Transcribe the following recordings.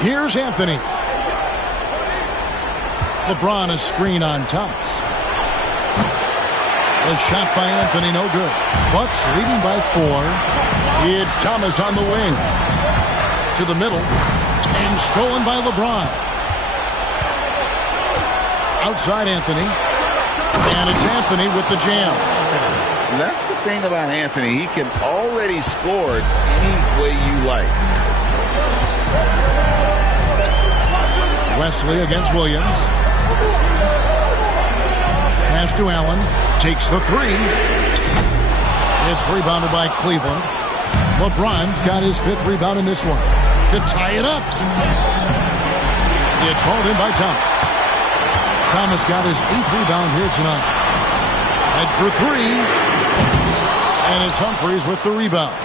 Here's Anthony. LeBron a screen on Thomas. A shot by Anthony, no good. Bucks leading by 4. It's Thomas on the wing. To the middle. And stolen by LeBron. Outside Anthony. And it's Anthony with the jam. That's the thing about Anthony. He can already score any way you like. Wesley against Williams. Pass to Allen. Takes the 3. It's rebounded by Cleveland. LeBron's got his 5th rebound in this one. To tie it up. It's hauled in by Thomas. Thomas got his 8th rebound here tonight. Head for 3. And it's Humphries with the rebound.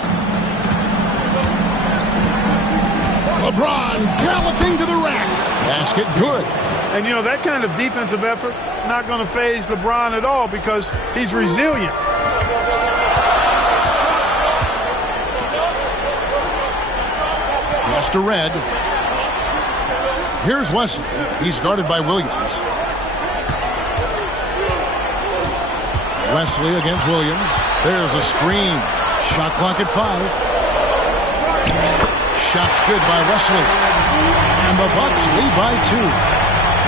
LeBron galloping to the rack. Basket good. And, you know, that kind of defensive effort not going to faze LeBron at all because he's resilient. Pass to Red. Here's Wesley. He's guarded by Williams. Wesley against Williams. There's a screen. Shot clock at 5. Shot's good by Wesley. And the Bucks lead by 2.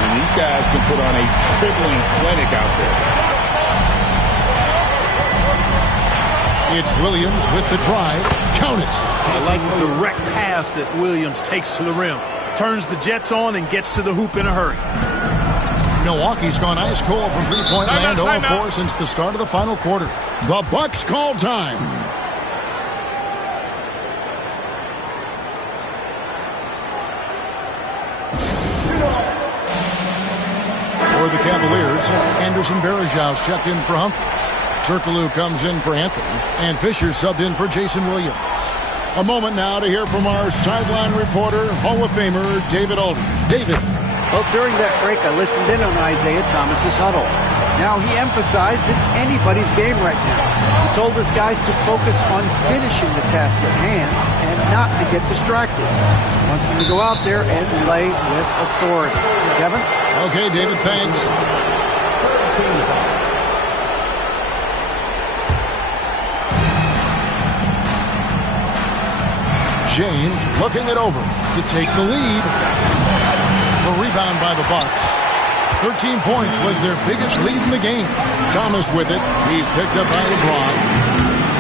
And these guys can put on a dribbling clinic out there. It's Williams with the drive. Count it. I like the direct path that Williams takes to the rim. Turns the Jets on and gets to the hoop in a hurry. Milwaukee's gone ice cold from three-point land, 0-4 since the start of the final quarter. The Bucks call time. For the Cavaliers, Anderson Varejao checked in for Humphries. Turkoglu comes in for Anthony, and Fisher subbed in for Jason Williams. A moment now to hear from our sideline reporter, Hall of Famer David Aldridge. David. Well, during that break, I listened in on Isaiah Thomas's huddle. Now, he emphasized it's anybody's game right now. He told his guys to focus on finishing the task at hand and not to get distracted. He wants them to go out there and play with authority. Kevin? Okay, David, thanks. James looking it over to take the lead. The rebound by the Bucks. 13 points was their biggest lead in the game. Thomas with it. He's picked up by LeBron.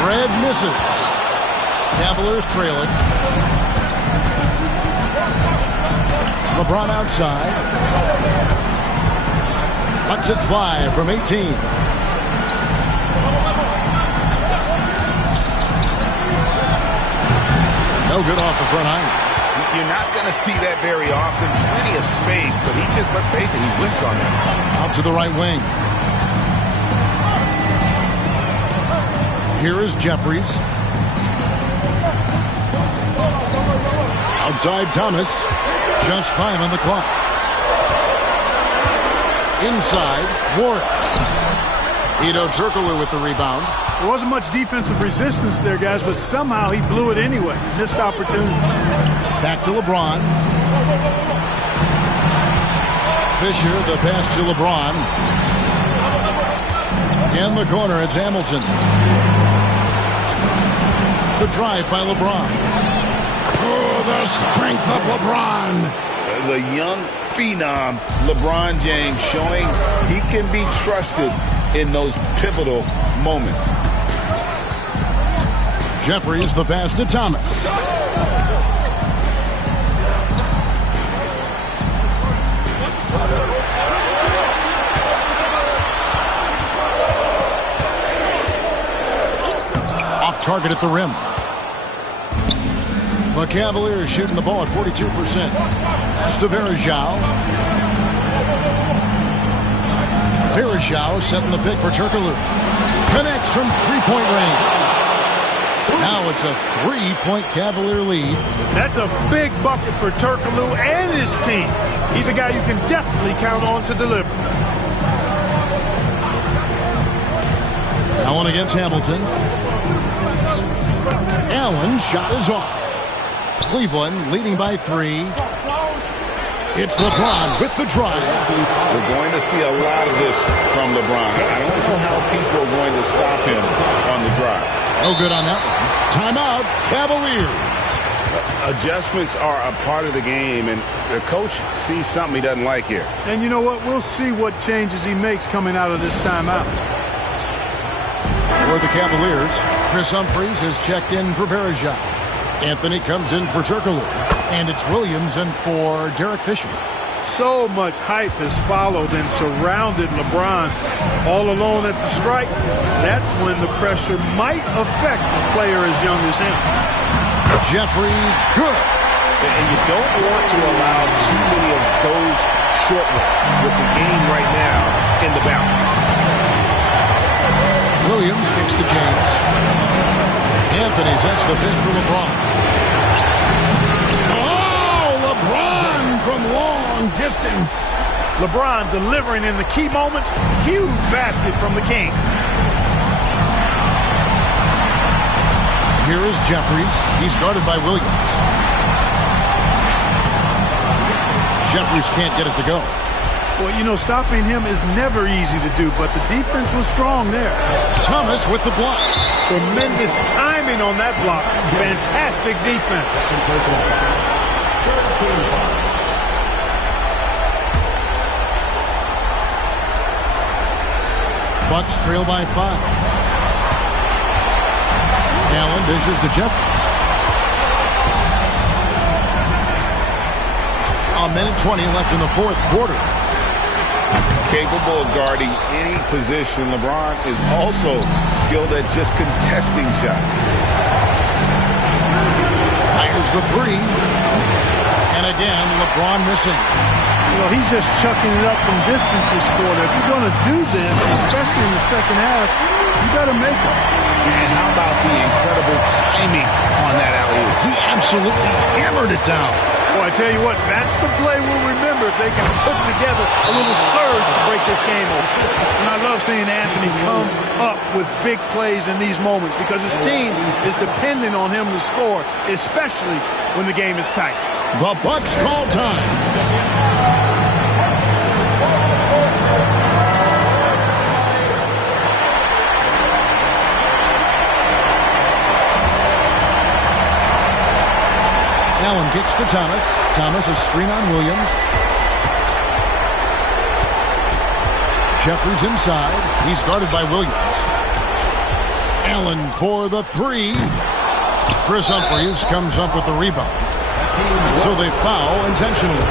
Red misses. Cavaliers trailing. LeBron outside. Lets it fly from 18. No good off the front iron. You're not going to see that very often. Plenty of space, but he just, let's face it, he whiffs on it. Out to the right wing. Here is Jeffries. Outside Thomas. Just 5 on the clock. Inside, Warren. Hedo Turkoglu with the rebound. There wasn't much defensive resistance there, guys, but somehow he blew it anyway. Missed opportunity. Back to LeBron. Fisher, the pass to LeBron. In the corner, it's Hamilton. The drive by LeBron. Oh, the strength of LeBron. The young phenom, LeBron James, showing he can be trusted in those pivotal moments. Jeffries, the pass to Thomas. Off target at the rim. The Cavaliers shooting the ball at 42%. Pass to Varejao. Varejao setting the pick for Turkoglu. Connects from three-point range. Now it's a 3-point Cavalier lead. That's a big bucket for Turkoglu and his team. He's a guy you can definitely count on to deliver. Allen against Hamilton. Allen shot is off. Cleveland leading by 3. It's LeBron with the drive. We're going to see a lot of this from LeBron. I don't know how people are going to stop him on the drive. No good on that one. Timeout, Cavaliers. Adjustments are a part of the game, and the coach sees something he doesn't like here. And you know what? We'll see what changes he makes coming out of this timeout. For the Cavaliers, Chris Humphries has checked in for Varejao. Anthony comes in for Turkoglu. And it's Williams in for Derek Fisher. So much hype has followed and surrounded LeBron all alone at the stripe. That's when the pressure might affect a player as young as him. Jeffries, good. And you don't want to allow too many of those short ones with the game right now in the balance. Williams kicks to James. Anthony sets the pick for LeBron. Oh, LeBron from long distance. LeBron delivering in the key moments. Huge basket from the king. Here is Jeffries. He's guarded by Williams. Jeffries can't get it to go. Well, you know, stopping him is never easy to do, but the defense was strong there. Thomas with the block. Tremendous timing on that block. Fantastic defense. Bucks trail by 5. Allen dishes to Jeffries. A minute 20 left in the fourth quarter. Capable of guarding any position, LeBron is also skilled at just contesting shots. Fires the three. And again, LeBron missing. You know, he's just chucking it up from distance this quarter. If you're going to do this, especially in the second half, you got to make it. And how about the incredible timing on that alley-oop? He absolutely hammered it down. Well, I tell you what, that's the play we'll remember if they can put together a little surge to break this game open. And I love seeing Anthony come up with big plays in these moments because his team is depending on him to score, especially when the game is tight. The Bucks call time. Allen kicks to Thomas. Thomas a screen on Williams. Jeffries inside. He's guarded by Williams. Allen for the three. Chris Humphries comes up with the rebound. So they foul intentionally.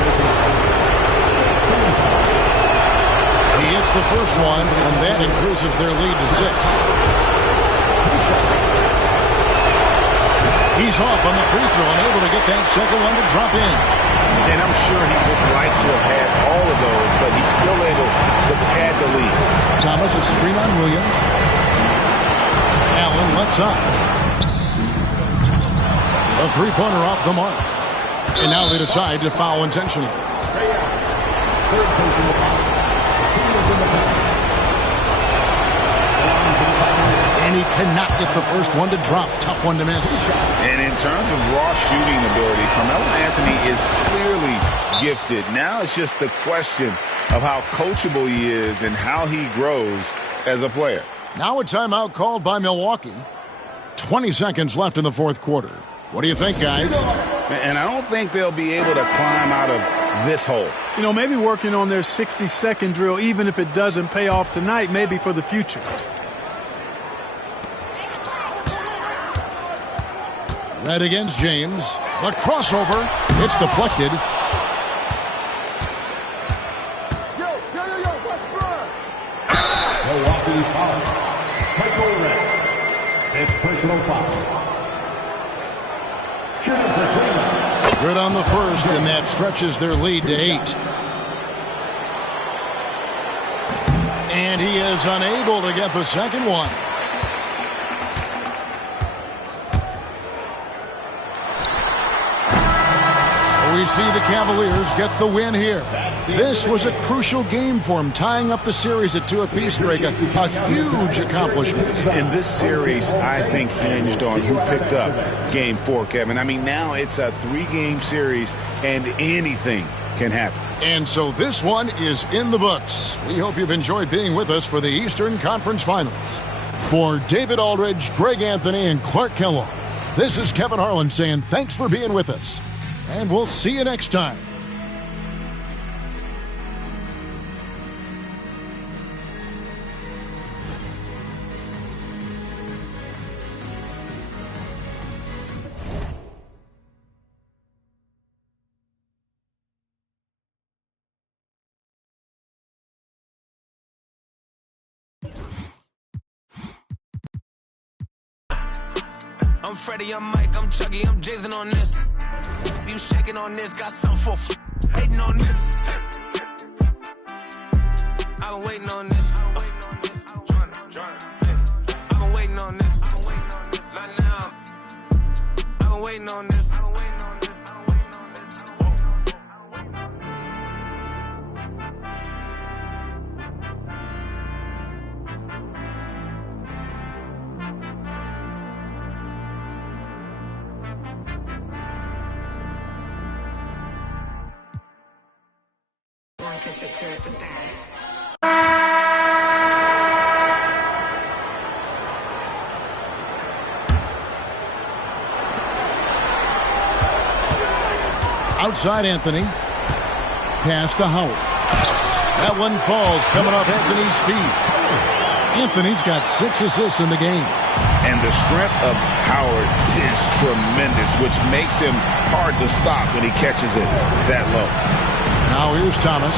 He hits the first one, and that increases their lead to 6. He's off on the free throw and able to get that second one to drop in. And I'm sure he would like to have had all of those, but he's still able to pad the lead. Thomas a screen on Williams. Allen left side. A three-pointer off the mark. And now they decide to foul intentionally. And he cannot get the first one to drop. Tough one to miss. And in terms of raw shooting ability, Carmelo Anthony is clearly gifted. Now it's just the question of how coachable he is and how he grows as a player. Now a timeout called by Milwaukee. 20 seconds left in the fourth quarter. What do you think, guys? And I don't think they'll be able to climb out of this hole. You know, maybe working on their 60-second drill, even if it doesn't pay off tonight, maybe for the future. Red against James. The crossover. It's deflected. What's good? Milwaukee foul. Michael Red. It's personal foul. Shooting for Cleveland. Good on the first, and that stretches their lead to 8. And he is unable to get the second one. We see the Cavaliers get the win here. This was a crucial game for them, tying up the series at 2 apiece, Greg. A huge accomplishment. And this series, I think, hinged on who picked up Game 4, Kevin. I mean, now it's a 3-game series, and anything can happen. And so this one is in the books. We hope you've enjoyed being with us for the Eastern Conference Finals. For David Aldridge, Greg Anthony, and Clark Kellogg, this is Kevin Harlan saying thanks for being with us. And we'll see you next time. I'm Freddie, I'm Mike, I'm Chucky, I'm Jason on this. You shaking on this, got something for hating on this. I've been waiting on this. I've been waiting on this. Not now. I've been waiting on this. Outside Anthony. Pass to Howard. That one falls coming off Anthony's feet. Anthony's got 6 assists in the game. And the strength of Howard is tremendous, which makes him hard to stop when he catches it that low. Now here's Thomas.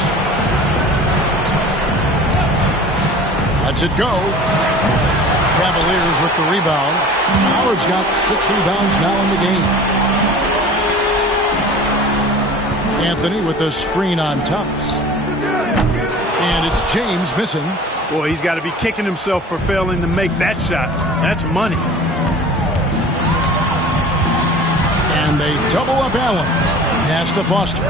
Lets it go. Cavaliers with the rebound. Howard's got 6 rebounds now in the game. Anthony with the screen on Thomas. And it's James missing. Boy, he's got to be kicking himself for failing to make that shot. That's money. And they double up Allen. Pass to Foster.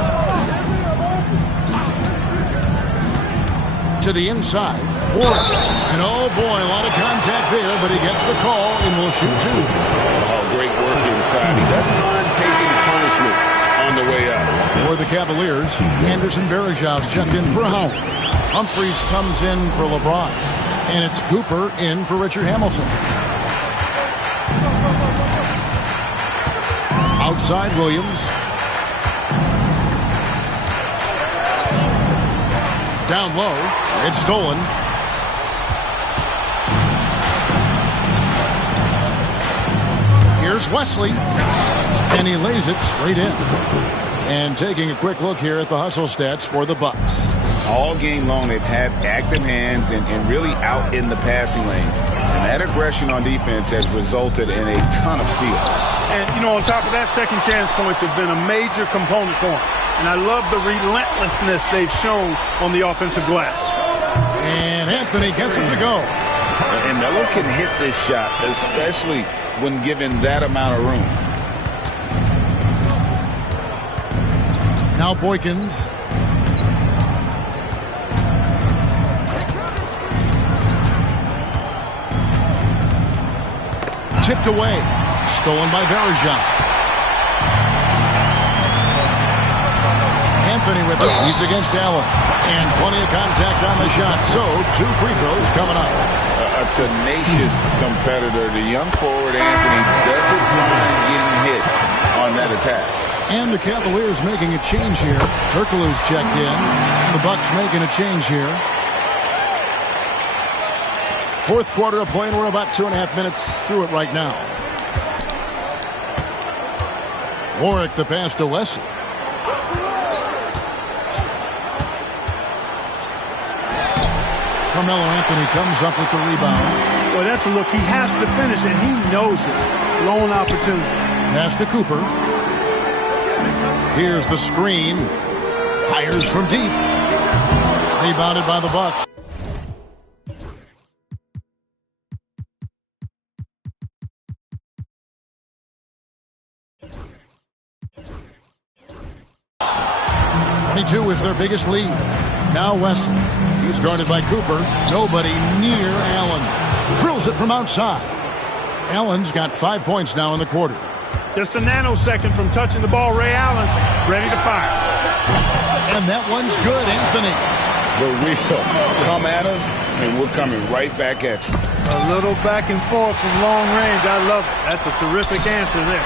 To the inside. Warren. And oh boy, a lot of contact there, but he gets the call and will shoot 2. Oh, great work inside. He doesn't mind taking punishment on the way out. For the Cavaliers, Anderson Varejão's checked in for Howard. Humphries comes in for LeBron. And it's Cooper in for Richard Hamilton. Outside Williams. Down low. It's stolen. Here's Wesley. And he lays it straight in. And taking a quick look here at the hustle stats for the Bucks. All game long, they've had active hands and really out in the passing lanes. And that aggression on defense has resulted in a ton of steals. And, you know, on top of that, second chance points have been a major component for them. And I love the relentlessness they've shown on the offensive glass. And Anthony gets it to go. And Melo can hit this shot, especially when given that amount of room. Now Boykins. Tipped away. Stolen by Varejão. Anthony with it. He's against Allen. And plenty of contact on the shot. So, 2 free throws coming up. A tenacious competitor. The young forward, Anthony, doesn't mind getting hit on that attack. And the Cavaliers making a change here. Turkoglu's checked in. And the Bucks making a change here. 4th quarter of play, and we're about 2.5 minutes through it right now. Warwick the pass to Wesley. Carmelo Anthony comes up with the rebound. Boy, that's a look. He has to finish, and he knows it. Lone opportunity. Pass to Cooper. Here's the screen. Fires from deep. Rebounded by the Bucks. Is their biggest lead. Now Wesley. He's guarded by Cooper. Nobody near Allen. Drills it from outside. Allen's got 5 points now in the quarter. Just a nanosecond from touching the ball. Ray Allen ready to fire. And that one's good, Anthony. The wheel. Come at us, and we're coming right back at you. A little back and forth from long range. I love it. That's a terrific answer there.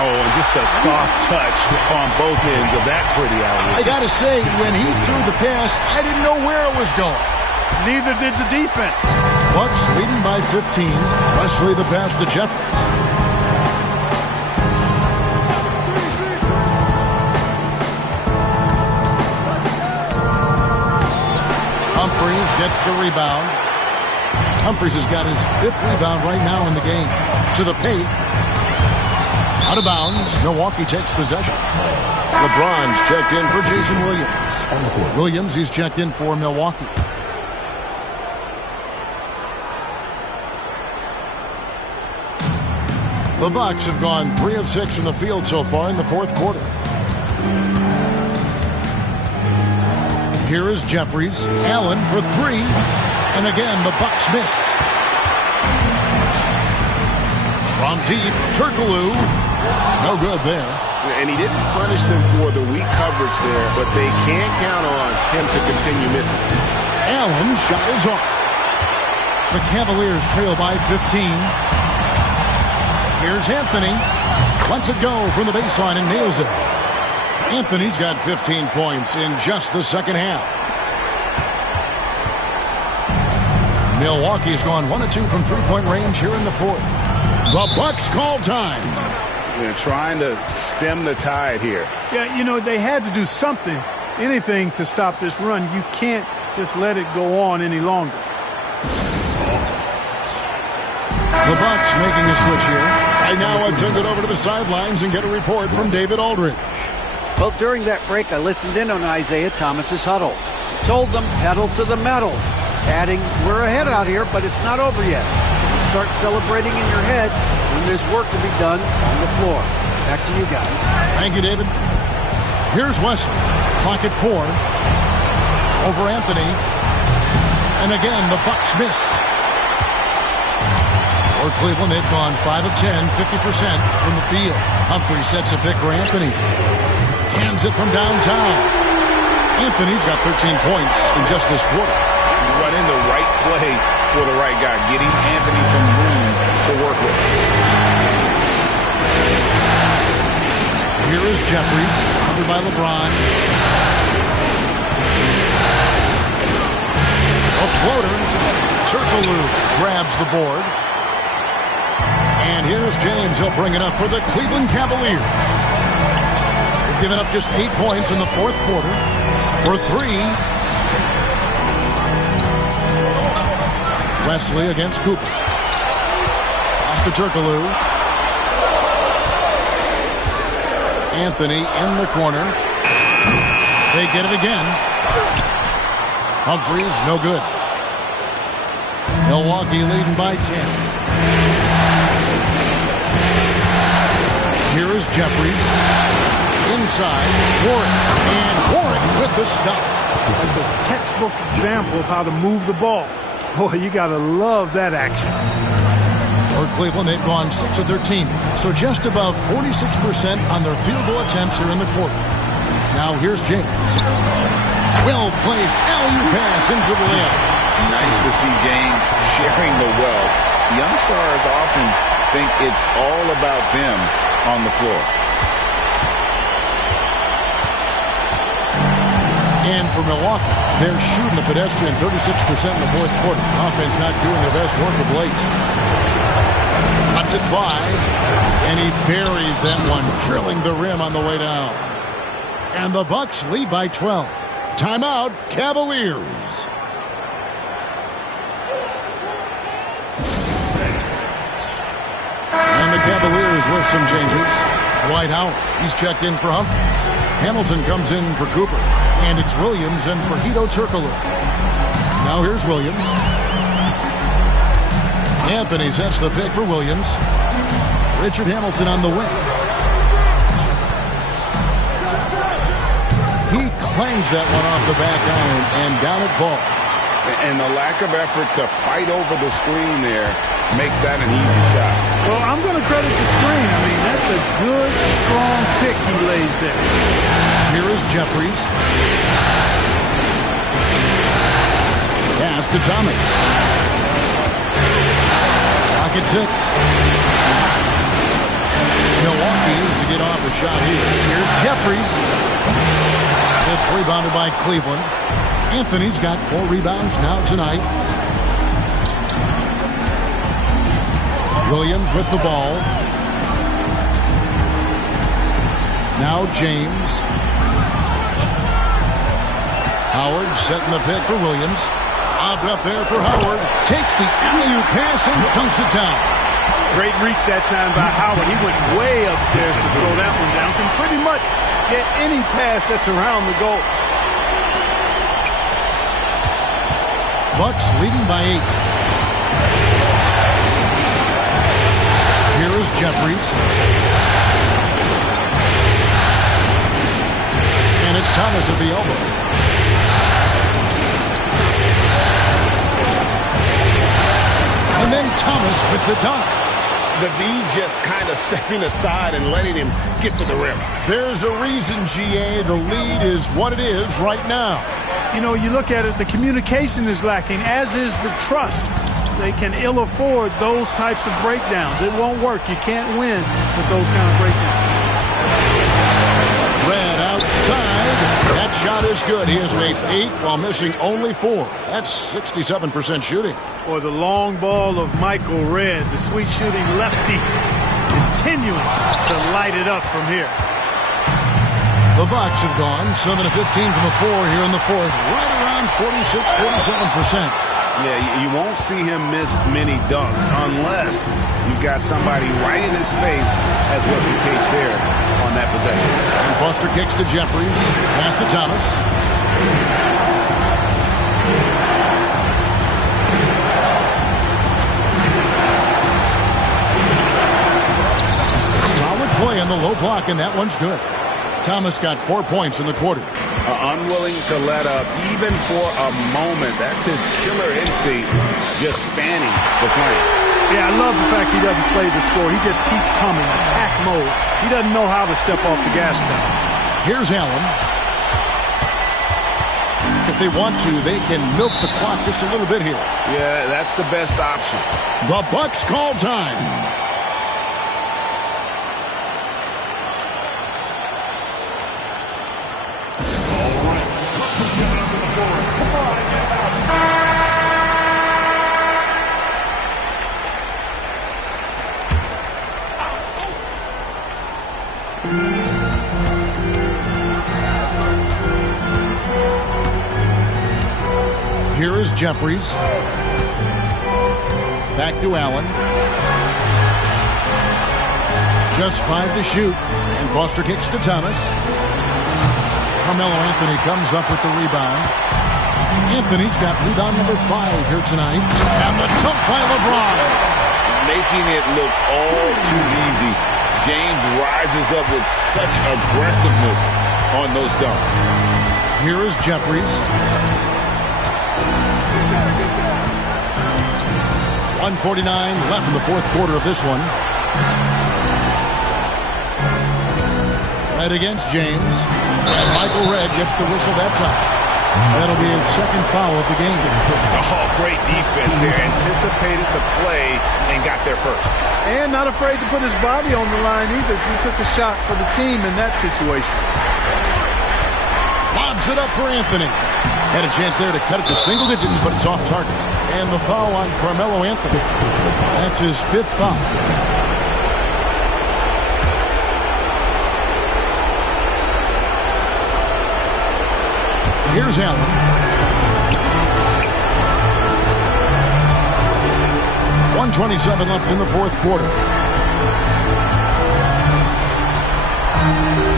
Oh, and just a soft touch on both ends of that pretty alley. I got to say, when he threw the pass, I didn't know where it was going. Neither did the defense. Bucks leading by 15. Wesley the pass to Jeffries. Humphries gets the rebound. Humphries has got his 5th rebound right now in the game. To the paint. Out of bounds. Milwaukee takes possession. LeBron's checked in for Jason Williams. Williams, he's checked in for Milwaukee. The Bucks have gone 3 of 6 from the field so far in the 4th quarter. Here is Jeffries. Allen for 3. And again, the Bucks miss. From deep, Turkoglu. No good there. And he didn't punish them for the weak coverage there, but they can't count on him to continue missing. Allen's shot is off. The Cavaliers trail by 15. Here's Anthony. Lets it go from the baseline and nails it. Anthony's got 15 points in just the second half. Milwaukee's gone 1 of 2 from three-point range here in the 4th. The Bucks call time. They're trying to stem the tide here. Yeah, you know, they had to do something, anything to stop this run. You can't just let it go on any longer. The Bucks making a switch here. Right now, let's send it over to the sidelines and get a report from David Aldridge. Well, during that break, I listened in on Isaiah Thomas's huddle. Told them, pedal to the metal. Adding, we're ahead out here, but it's not over yet. You start celebrating in your head when there's work to be done on the floor. Back to you guys. Thank you, David. Here's Wesley. Clock at 4. Over Anthony. And again, the Bucks miss. For Cleveland, they've gone 5 of 10, 50% from the field. Humphrey sets a pick for Anthony. Hands it from downtown. Anthony's got 13 points in just this quarter. Running the right play for the right guy, getting Anthony some room to work with. Here is Jeffries, covered by LeBron. A floater. Turkoglu grabs the board. And here's James. He'll bring it up for the Cleveland Cavaliers. They've given up just 8 points in the 4th quarter. For 3. Wesley against Cooper. Pass to Turkoglu. Anthony in the corner. They get it again. Humphries, no good. Milwaukee leading by 10. Here is Jeffries. Inside, Warren. And Warren with the stuff. That's a textbook example of how to move the ball. Boy, you got to love that action. For Cleveland, they've gone 6 of 13. So just above 46% on their field goal attempts here in the quarter. Now here's James. Well-placed alley-oop pass into the layup. Nice to see James sharing the wealth. Young stars often think it's all about them on the floor. And for Milwaukee, they're shooting the pedestrian 36% in the 4th quarter. Offense not doing their best work of late. Cuts it by, and he buries that one, drilling the rim on the way down. And the Bucks lead by 12. Timeout, Cavaliers. And the Cavaliers with some changes. Dwight Howard, he's checked in for Humphries. Hamilton comes in for Cooper. And it's Williams and for Hedo Turkoglu. Now here's Williams. Anthony sets the pick for Williams. Richard Hamilton on the wing. He clangs that one off the back iron, and down it falls. And the lack of effort to fight over the screen there makes that an easy shot. Well, I'm going to credit the screen. I mean, that's a good, strong pick he lays there. Here is Jeffries. Pass to Thomas. Pocket 6. Milwaukee needs to get off a shot here. Here's Jeffries. It's rebounded by Cleveland. Anthony's got 4 rebounds now tonight. Williams with the ball. Now James. Howard setting the pick for Williams. Lobbed up there for Howard. Takes the alley-oop pass and dunks it down. Great reach that time by Howard. He went way upstairs to throw that one down. Can pretty much get any pass that's around the goal. Bucks leading by 8. Here is Jeffries. And it's Thomas at the elbow. And then Thomas with the dunk. The V just kind of stepping aside and letting him get to the rim. There's a reason, GA, the lead is what it is right now. You know, you look at it, the communication is lacking, as is the trust. They can ill afford those types of breakdowns. It won't work. You can't win with those kind of breakdowns. Red outside. That shot is good. He has made 8 while missing only 4. That's 67% shooting. Or the long ball of Michael Redd, the sweet shooting lefty, continuing to light it up from here. The Bucks have gone 7 of 15 from the floor here in the 4th, right around 46-47%. Yeah, you won't see him miss many dunks unless you've got somebody right in his face, as was the case there on that possession. And Foster kicks to Jeffries. Pass to Thomas. Solid play on the low block, and that one's good. Thomas got 4 points in the quarter. Unwilling to let up even for a moment. That's his killer instinct, just fanning the flame. Yeah, I love the fact he doesn't play the score. He just keeps coming, attack mode. He doesn't know how to step off the gas pedal. Here's Allen. If they want to, they can milk the clock just a little bit here. Yeah, that's the best option. The Bucks call time. Here is Jeffries. Back to Allen. Just 5 to shoot. And Foster kicks to Thomas. Carmelo Anthony comes up with the rebound. Anthony's got rebound number 5 here tonight. And the dunk by LeBron. Making it look all too easy. James rises up with such aggressiveness on those dunks. Here is Jeffries. 1:49 left in the 4th quarter of this one. Red against James. And Michael Redd gets the whistle that time. That'll be his 2nd foul of the game. Oh, great defense there. Anticipated the play and got there first. And not afraid to put his body on the line either. He took a shot for the team in that situation. Lobs it up for Anthony. Had a chance there to cut it to single digits, but it's off target. And the foul on Carmelo Anthony. That's his 5th foul. Here's Allen. .127 left in the 4th quarter.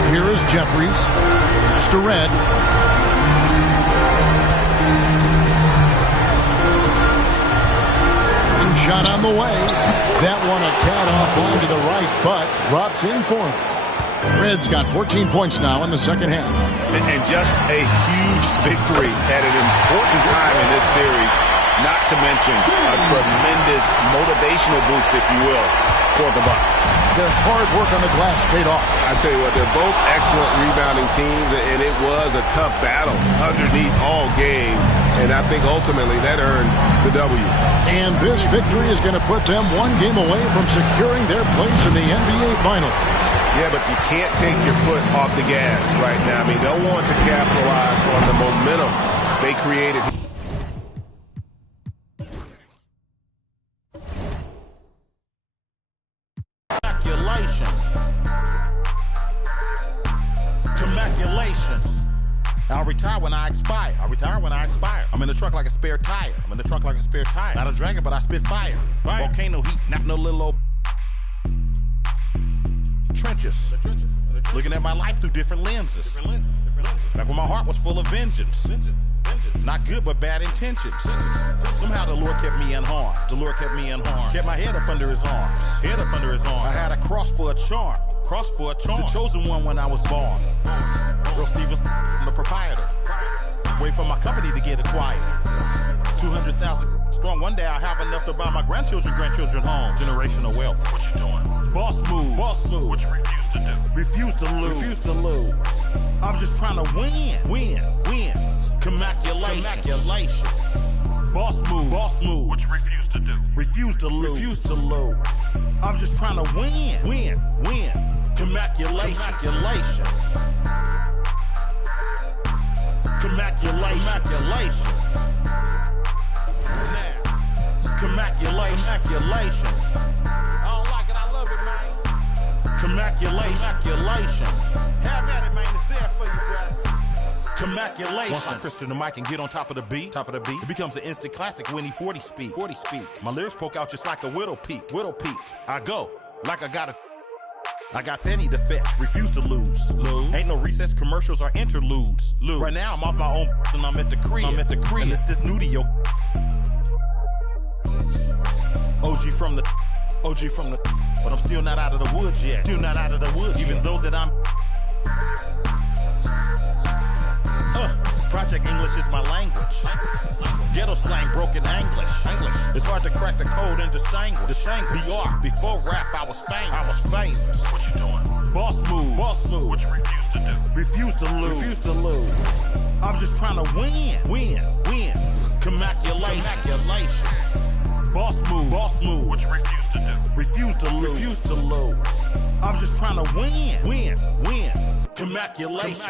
Here is Jeffries. Mr. Redd. Shot on the way. That one a tad offline to the right, but drops in for him. Red's got 14 points now in the 2nd half. And just a huge victory at an important time in this series not to mention a tremendous motivational boost, if you will, for the Bucks. Their hard work on the glass paid off. I tell you what, they're both excellent rebounding teams, and it was a tough battle underneath all game, and I think ultimately that earned the W. And this victory is going to put them one game away from securing their place in the NBA Finals. Yeah, but you can't take your foot off the gas right now. I mean, they'll want to capitalize on the momentum they created. Congratulations. I'll retire when I expire. I'm in the truck like a spare tire. Not a dragon, but I spit fire. Volcano heat, not no little old trenches. Looking at my life through different lenses. Back when my heart was full of vengeance. Not good, but bad intentions. Somehow the Lord kept me unharmed. Kept my head up under his arms. I had a cross for a charm. The chosen one when I was born. Earl Stevens, I'm the proprietor. Wait for my company to get acquired. 200,000 strong. One day I'll have enough to buy my grandchildren home. Generational wealth. What you doing? Boss move. What you refuse to do? Refuse to lose. I'm just trying to win. Congratulations. Boss move. What you refuse to do? Refuse to lose. I'm just trying to win. Congratulations. Congratulations. I don't like it, I love it, man. Congratulations. Have at it, man. It's there for you, bro. Congratulations. Once I crystal the mic and get on top of the beat, it becomes an instant classic when he 40 speak. My lyrics poke out just like a widow peak. I go like I got Fanny to fetch, refuse to lose. Ain't no recess commercials or interludes. Right now I'm off my own and I'm at the crib. And it's this new to your OG from the, but I'm still not out of the woods yet. Even though that I'm Project English is my language. Ghetto slang, broken English. It's hard to crack the code and distinguish. BR, before rap, I was famous. What you doing? Boss move. What you refuse to do? Refuse to lose. I'm just trying to win. Congratulations. Boss move. What you refuse to do? Refuse to lose. I'm just trying to win. Congratulations.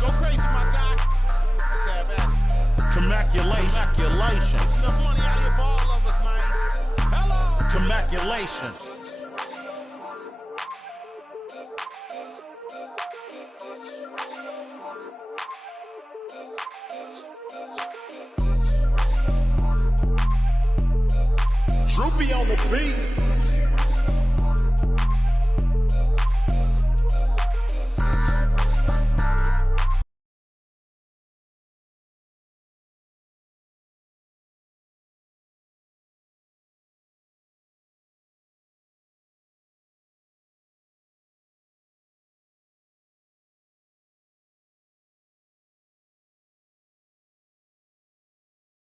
Go crazy, my guy. Let's have at it. Congratulations. There's enough money out here for all of us, man. Hello. Congratulations. Droopy on the beat.